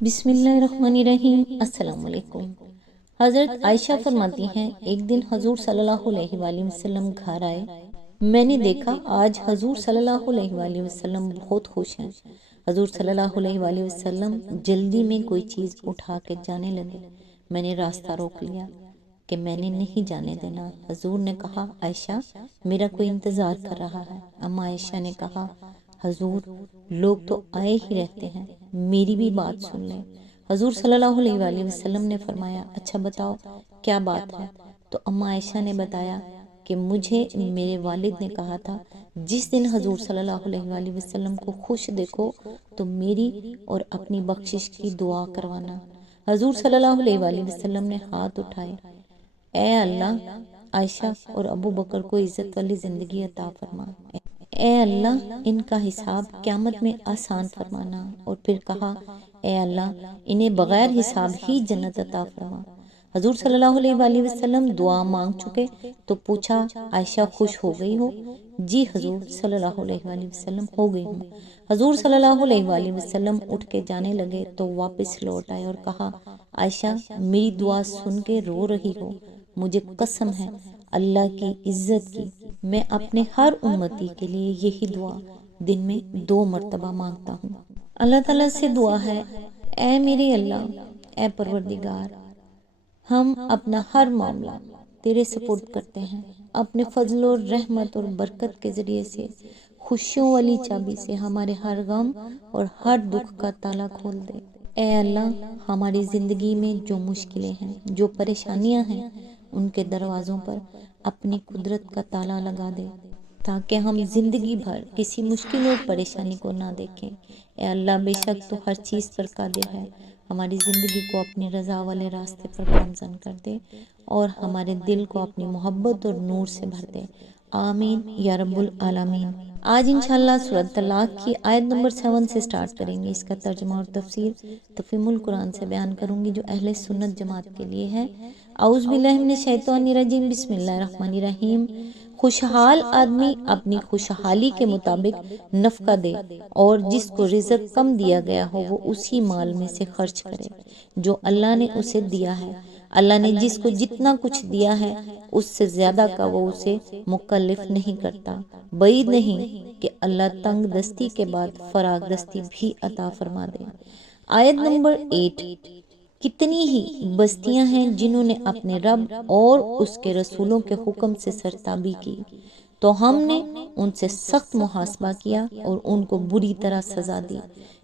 بسم اللہ الرحمن الرحیم۔ السلام علیکم۔ حضرت عائشہ فرماتی ہیں، ایک دن حضور صلی اللہ علیہ وآلہ وسلم گھر آئے۔ میں نے دیکھا آج حضور صلی اللہ علیہ وآلہ وسلم بہت خوش ہیں۔ حضور صلی اللہ علیہ وآلہ وسلم جلدی میں کوئی چیز اٹھا کے جانے لگے۔ میں نے راستہ روک لیا کہ میں نے نہیں جانے دینا۔ حضور نے کہا، عائشہ میرا کوئی انتظار کر رہا ہے۔ اما عائشہ نے کہا، حضور لوگ تو آئے ہی رہتے ہیں، میری بھی بات سن لیں۔ حضور صلی اللہ علیہ وآلہ وسلم نے فرمایا، اچھا بتاؤ کیا بات ہے؟ تو اما عائشہ نے بتایا کہ مجھے میرے والد نے کہا تھا، جس دن حضور صلی اللہ علیہ وآلہ وسلم کو خوش دیکھو تو میری اور اپنی بخشش کی دعا کروانا۔ حضور صلی اللہ علیہ وآلہ وسلم نے ہاتھ اٹھائے، اے اللہ عائشہ اور ابو بکر کو عزت والی زندگی عطا فرما، اے اللہ ان کا حساب قیامت میں آسان فرمانا۔ اور پھر کہا، اے اللہ انہیں بغیر حساب ہی جنت عطا فرما۔ حضور صلی اللہ علیہ وآلہ وسلم دعا مانگ چکے تو پوچھا، عائشہ خوش ہو گئی ہو؟ جی حضور صلی اللہ علیہ وآلہ وسلم ہو گئی ہوں۔ حضور صلی اللہ علیہ وآلہ وسلم اٹھ کے جانے لگے تو واپس لوٹ آئے اور کہا، عائشہ میری دعا سن کے رو رہی ہو؟ مجھے قسم ہے اللہ کی عزت کی، میں اپنے ہر امتی کے لیے یہی دعا دن میں 2 مرتبہ مانگتا ہوں۔ اللہ تعالیٰ سے دعا ہے، اے میرے اللہ، اے پروردگار، ہم اپنا ہر معاملہ تیرے سپرد کرتے ہیں۔ اپنے فضل و رحمت اور برکت کے ذریعے سے خوشیوں والی چابی سے ہمارے ہر غم اور ہر دکھ کا تالا کھول دے۔ اے اللہ ہماری زندگی میں جو مشکلیں ہیں، جو پریشانیاں ہیں، ان کے دروازوں پر اپنی قدرت کا تالا لگا دے تاکہ ہم زندگی بھر کسی مشکل اور پریشانی کو نہ دیکھیں۔ اے اللہ بے شک تو ہر چیز پر قادر ہے، ہماری زندگی کو اپنی رضا والے راستے پر گامزن کر دے اور ہمارے دل کو اپنی محبت اور نور سے بھر دے، آمین یا رب العالمین۔ آج انشاءاللہ سورۃ طلاق کی آیت نمبر 7 سے سٹارٹ کریں گے۔ اس کا ترجمہ اور تفسیر تفہیم القرآن سے بیان کروں گی جو اہل سنت جماعت کے لیے ہے۔ اعوذ باللہ من الشیطان الرجیم، بسم اللہ الرحمن الرحیم۔ خوشحال آدمی اپنی خوشحالی کے مطابق نفقہ دے اور جس کو رزق کم دیا گیا ہو وہ اسی مال میں سے خرچ کرے جو اللہ نے اسے دیا ہے۔ اللہ نے جس کو جتنا کچھ دیا ہے اس سے زیادہ کا وہ اسے مکلف نہیں کرتا۔ بعید نہیں کہ اللہ تنگ دستی کے بعد فراغ دستی بھی عطا فرما دے۔ آیت نمبر 8، کتنی ہی بستیاں ہیں جنہوں نے اپنے رب اور اس کے رسولوں کے حکم سے سرتابی کی تو ہم نے ان سے سخت محاسبہ کیا اور ان کو بری طرح سزا دی۔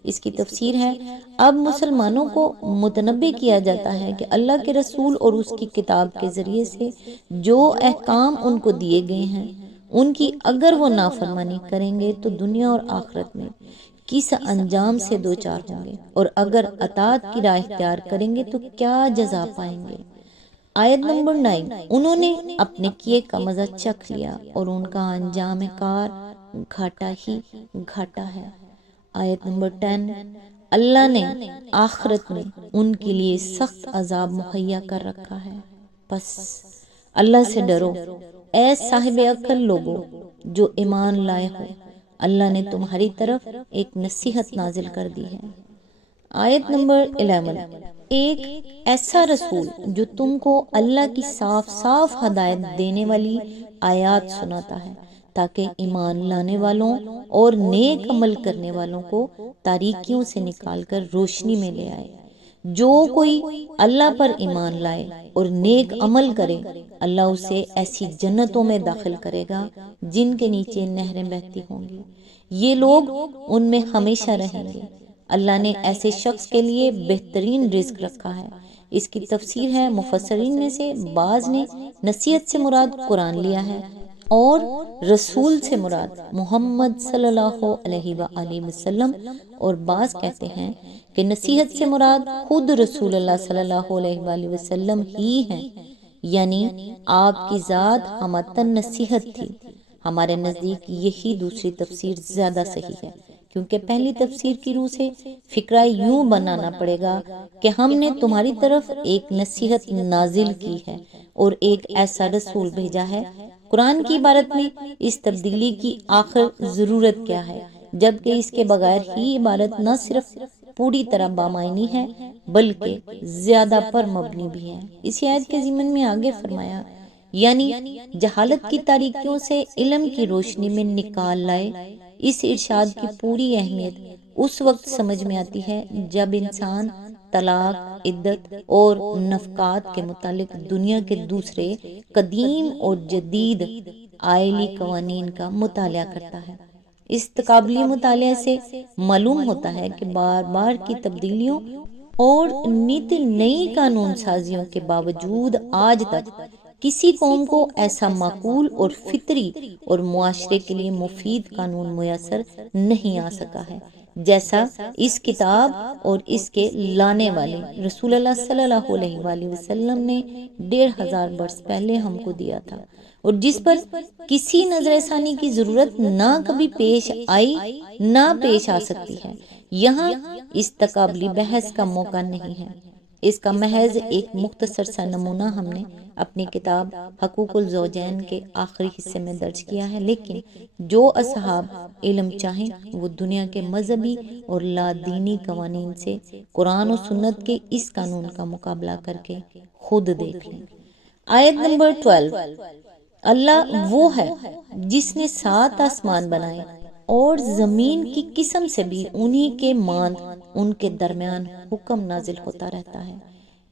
اس کی تفسیر ہے، اب مسلمانوں کو متنبہ کیا جاتا ہے کہ اللہ کے رسول اور اس کی کتاب کے ذریعے سے جو احکام ان کو دیے گئے ہیں ان کی اگر وہ نافرمانی کریں گے تو دنیا اور آخرت میں کس انجام سے دوچار ہوں گے، اور اگر اطاعت کی راہ اختیار کریں گے تو کیا جزا پائیں گے۔ آیت نمبر 9، انہوں نے اپنے کیے کا مزہ چکھ لیا اور ان کا انجام کار گھاٹا ہی گھاٹا ہے۔ آیت نمبر 10، اللہ نے آخرت میں ان کے لیے سخت عذاب مہیا کر رکھا ہے، پس اللہ سے ڈرو اے صاحب عقل لوگو جو ایمان لائے ہو، اللہ نے تمہاری طرف ایک نصیحت نازل کر دی ہے۔ آیت نمبر 11، ایک ایسا رسول جو تم کو اللہ کی صاف صاف ہدایت دینے والی آیات سناتا ہے تاکہ ایمان لانے والوں اور نیک عمل کرنے والوں کو تاریکیوں سے نکال کر روشنی میں لے آئے۔ جو کوئی اللہ پر ایمان لائے اور نیک عمل کرے اللہ اسے ایسی جنتوں میں داخل کرے گا جن کے نیچے نہریں بہتی ہوں گی، یہ لوگ ان میں ہمیشہ رہیں گے۔ اللہ نے ایسے شخص کے لیے بہترین رزق رکھا ہے۔ اس کی تفسیر ہے، مفسرین میں سے بعض نے نصیحت سے مراد قرآن لیا ہے اور رسول سے مراد محمد صلی اللہ علیہ وآلہ وسلم، اور بعض کہتے ہیں کہ نصیحت سے مراد خود رسول اللہ صلی اللہ علیہ وآلہ وسلم ہی ہیں، یعنی آپ کی ذات ہمتن نصیحت تھی۔ ہمارے نزدیک یہی دوسری تفسیر زیادہ صحیح ہے، کیونکہ پہلی تفسیر کی روح سے فکرہ یوں بنانا پڑے گا کہ ہم نے تمہاری طرف ایک نصیحت نازل کی ہے اور ایک ایسا رسول بھیجا ہے۔ قرآن کی عبارت میں اس تبدیلی کی آخر ضرورت کیا ہے، جبکہ اس کے بغیر ہی عبارت نہ صرف پوری طرح بامعنی ہے بلکہ زیادہ پر مبنی بھی ہے۔ اسی آیت کے ضمن میں آگے فرمایا، یعنی جہالت کی تاریکیوں سے علم کی روشنی میں نکال لائے۔ اس ارشاد کی پوری اہمیت اس وقت سمجھ میں آتی ہے جب انسان طلاق، عدت اور نفقات کے متعلق دنیا کے دوسرے قدیم اور جدید آئلی قوانین کا مطالعہ کرتا ہے۔ اس تقابلی مطالعے سے معلوم ہوتا ہے کہ بار بار کی تبدیلیوں اور نت نئی قانون سازیوں کے باوجود آج تک کسی قوم کو ایسا معقول اور فطری اور معاشرے کے لیے مفید قانون میسر نہیں آ سکا ہے جیسا اس کتاب اور اس کے لانے والے رسول اللہ صلی اللہ علیہ وآلہ وسلم نے 1500 برس پہلے ہم کو دیا تھا، اور جس پر کسی نظر ثانی کی ضرورت نہ کبھی پیش آئی نہ پیش آ سکتی ہے۔ یہاں اس تقابلی بحث کا موقع نہیں ہے، اس کا محض ایک مختصر سا نمونہ ہم نے اپنی کتاب حقوق الزوجین کے آخری حصے میں درج کیا ہے، لیکن جو اصحاب علم چاہیں وہ دنیا کے مذہبی اور لا دینی قوانین سے قرآن و سنت کے اس قانون کا مقابلہ کر کے خود دیکھ لیں۔ آیت نمبر 12، اللہ وہ ہے جس نے 7 آسمان بنائے اور زمین کی قسم سے بھی انہی کے ماند ان کے درمیان حکم نازل ہوتا رہتا ہے۔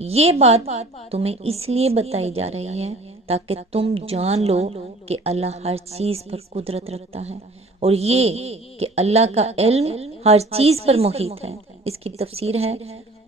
یہ بات تمہیں اس لیے بتائی جا رہی ہے تاکہ تم جان لو کہ اللہ ہر چیز پر قدرت رکھتا ہے، اور یہ کہ اللہ کا علم ہر چیز پر محیط ہے۔ اس کی تفسیر ہے،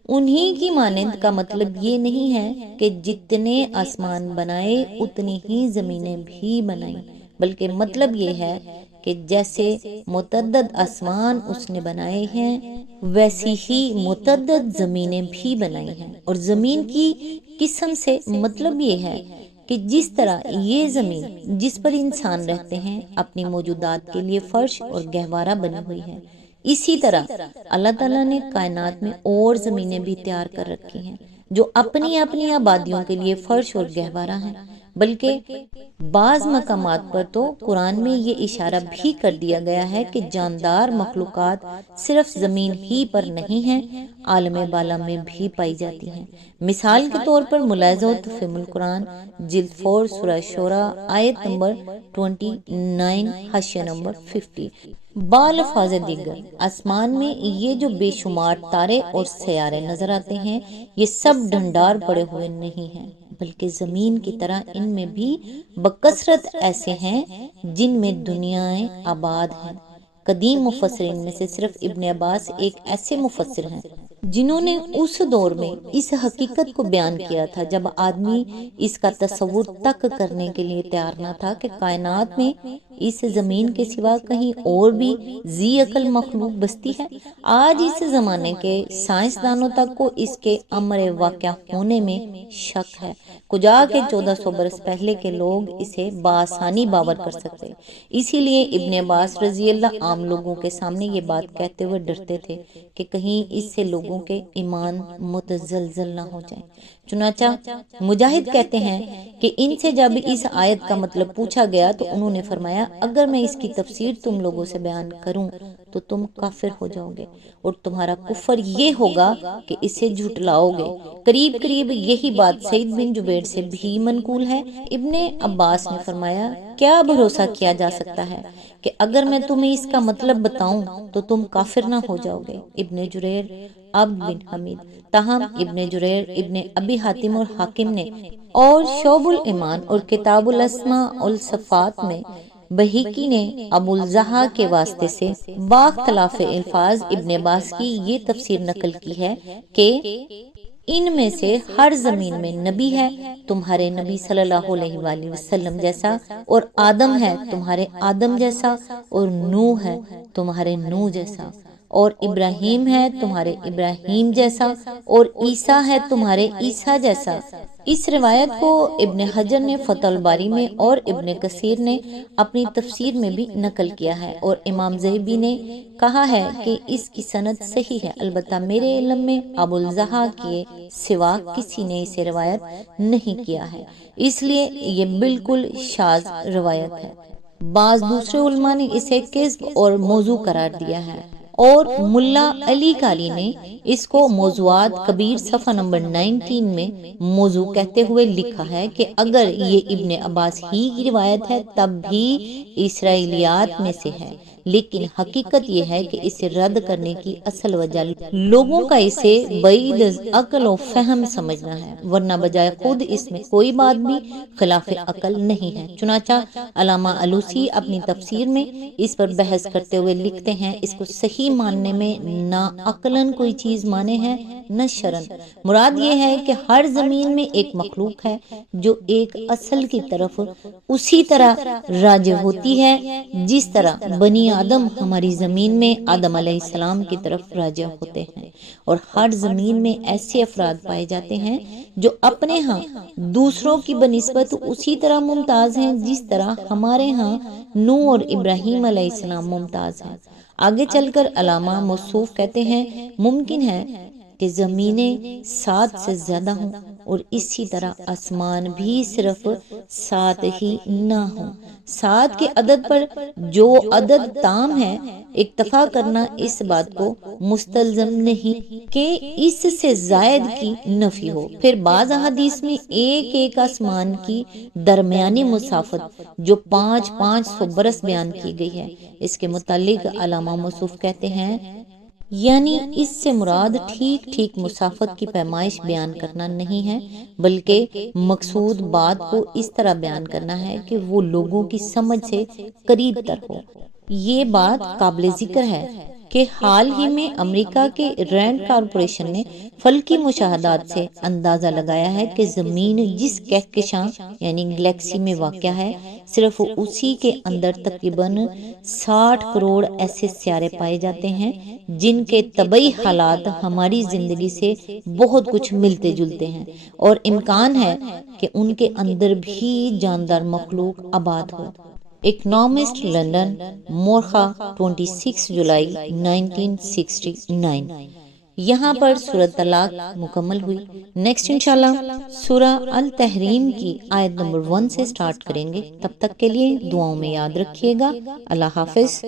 انہی کی مانند کا مطلب یہ نہیں ہے کہ جتنے آسمان بنائے اتنی ہی زمینیں بھی بنائیں، بلکہ مطلب یہ ہے کہ جیسے متعدد آسمان اس نے بنائے ہیں ویسی ہی متعدد زمینیں بھی بنائی ہیں، اور زمین کی قسم سے مطلب یہ ہے کہ جس طرح یہ زمین جس پر انسان رہتے ہیں اپنی موجودات کے لیے فرش اور گہوارہ بنی ہوئی ہے، اسی طرح اللہ تعالیٰ نے کائنات میں اور زمینیں بھی تیار کر رکھی ہیں جو اپنی اپنی آبادیوں کے لیے فرش اور گہوارہ ہیں۔ بلکہ بعض مقامات پر تو قرآن میں یہ اشارہ بھی کر دیا گیا ہے کہ جاندار مخلوقات صرف زمین ہی پر نہیں ہیں، عالم بالا میں بھی پائی جاتی ہیں۔ مثال کے طور پر ملاحظہ تفہیم القرآن جلد 4 سورہ شورى آیت نمبر 29 حاشیہ نمبر 50۔ بالفاظ دیگر آسمان میں یہ جو بے شمار تارے اور سیارے نظر آتے ہیں یہ سب ڈھنڈار پڑے ہوئے نہیں ہیں، بلکہ زمین کی طرح ان میں بھی بکثرت ایسے ہیں جن میں دنیایں آباد ہیں۔ قدیم مفسرین میں سے صرف ابن عباس ایک ایسے مفسر ہیں جنہوں نے اس دور میں اس حقیقت کو بیان کیا تھا جب آدمی اس کا تصور تک کرنے کے لیے تیار نہ تھا کہ کائنات میں اس زمین کے سوا کہیں اور بھی ذی عقل مخلوق بستی ہے۔ آج اس زمانے کے سائنسدانوں تک کو اس کے امر واقع ہونے میں شک ہے، کجا کے 1400 برس پہلے کے لوگ اسے بآسانی باور کر سکتے۔ اسی لیے ابن عباس رضی اللہ عام لوگوں کے سامنے یہ بات کہتے ہوئے ڈرتے تھے کہ کہیں اس سے لوگوں کے ایمان متزلزل نہ ہو جائیں۔ چنانچہ مجاہد کہتے ہیں کہ ان سے جب اس آیت کا مطلب پوچھا گیا تو انہوں نے فرمایا، اگر میں اس کی تفسیر تم لوگوں سے بیان کروں تو تم کافر ہو جاؤ گے، اور تمہارا کفر یہ ہوگا کہ اسے جھٹلاؤ گے۔ قریب قریب یہی بات سعید بن جبیر سے بھی منقول ہے۔ ابن عباس نے فرمایا، کیا بھروسہ کیا جا سکتا ہے کہ اگر میں تمہیں اس کا مطلب بتاؤں تو تم کافر نہ ہو جاؤ گے۔ ابن جریر عبد بن حمید، تاہم ابن جریر، ابن ابی حاتم اور حاکم نے اور شعب الایمان اور کتاب الاسماء والصفات میں بہقی نے ابو الضحیٰ کے واسطے سے باختلاف الفاظ ابن عباس کی یہ تفسیر نقل کی ہے کہ ان میں سے ہر زمین میں نبی ہے تمہارے نبی صلی اللہ علیہ وآلہ وسلم جیسا، اور آدم ہے تمہارے آدم جیسا، اور نوح ہے تمہارے نوح جیسا، اور ابراہیم ہے تمہارے ابراہیم جیسا، اور عیسیٰ ہے تمہارے عیسیٰ جیسا۔ اس روایت کو ابن حجر نے فتح الباری میں اور ابن کثیر نے اپنی تفسیر میں بھی نقل کیا ہے، اور امام ذہبی نے کہا ہے کہ اس کی سند صحیح ہے، البتہ میرے علم میں ابو الضحیٰ کے سوا کسی نے اسے روایت نہیں کیا ہے، اس لیے یہ بالکل شاذ روایت ہے۔ بعض دوسرے علماء نے اسے کذب اور موضوع قرار دیا ہے، اور ملا علی قاری نے اس کو موضوعات کبیر صفحہ نمبر 19 میں موضوع کہتے ہوئے لکھا ہے کہ اگر یہ ابن عباس ہی کی روایت ہے تب بھی اسرائیلیات میں سے ہے، لیکن حقیقت یہ ہے کہ اسے رد کرنے کی اصل وجہ لوگوں کا اسے بعید عقل و فہم سمجھنا ہے، ورنہ بجائے خود اس میں کوئی بات بھی خلاف عقل نہیں ہے۔ چنانچہ علامہ علوسی اپنی تفسیر میں اس پر بحث کرتے ہوئے لکھتے ہیں، اس کو صحیح ماننے میں نہ عقلاً کوئی چیز مانے ہے نہ شرعاً۔ مراد یہ ہے کہ ہر زمین میں ایک مخلوق ہے جو ایک اصل کی طرف اسی طرح راجع ہوتی ہے جس طرح بنی آدم ہماری زمین میں آدم علیہ السلام کی طرف راجع ہوتے ہیں، اور ہر زمین میں ایسے افراد پائے جاتے ہیں جو اپنے ہاں دوسروں کی بنسبت اسی طرح ممتاز ہیں جس طرح ہمارے ہاں نوح اور ابراہیم علیہ السلام ممتاز ہیں۔ آگے چل کر علامہ موصوف کہتے ہیں، ممکن ہے کہ زمینیں 7 سے زیادہ ہوں اور اسی طرح آسمان بھی صرف 7 ہی نہ ہوں۔ 7 کے عدد پر جو عدد تام ہے، اکتفا کرنا اس بات کو مستلزم نہیں کہ اس سے زائد کی نفی ہو۔ پھر بعض احادیث میں ایک آسمان کی درمیانی مسافت جو 500 برس بیان کی گئی ہے۔ اس کے متعلق علامہ موصوف کہتے ہیں، یعنی اس سے مراد ٹھیک مسافت کی پیمائش بیان کرنا نہیں ہے، بلکہ مقصود بات کو اس طرح بیان کرنا ہے کہ وہ لوگوں کی سمجھ سے قریب تر ہو۔ یہ بات قابل ذکر ہے کہ حال ہی میں امریکہ کے رینڈ کارپوریشن نے فلکی مشاہدات سے اندازہ لگایا ہے کہ زمین جس کہکشاں یعنی گلیکسی میں واقع ہے، صرف اسی کے اندر تقریباً 60 کروڑ ایسے سیارے پائے جاتے ہیں جن کے طبعی حالات ہماری زندگی سے بہت کچھ ملتے جلتے ہیں، اور امکان ہے کہ ان کے اندر بھی جاندار مخلوق آباد ہو۔ اکنامسٹ لندن، مورخہ 26 جولائی 1969۔ یہاں پر سورہ طلاق مکمل ہوئی۔ نیکسٹ انشاءاللہ سورہ التحریم کی آیت نمبر 1 سے سٹارٹ کریں گے۔ تب تک کے لیے دعاؤں میں یاد رکھیے گا۔ اللہ حافظ۔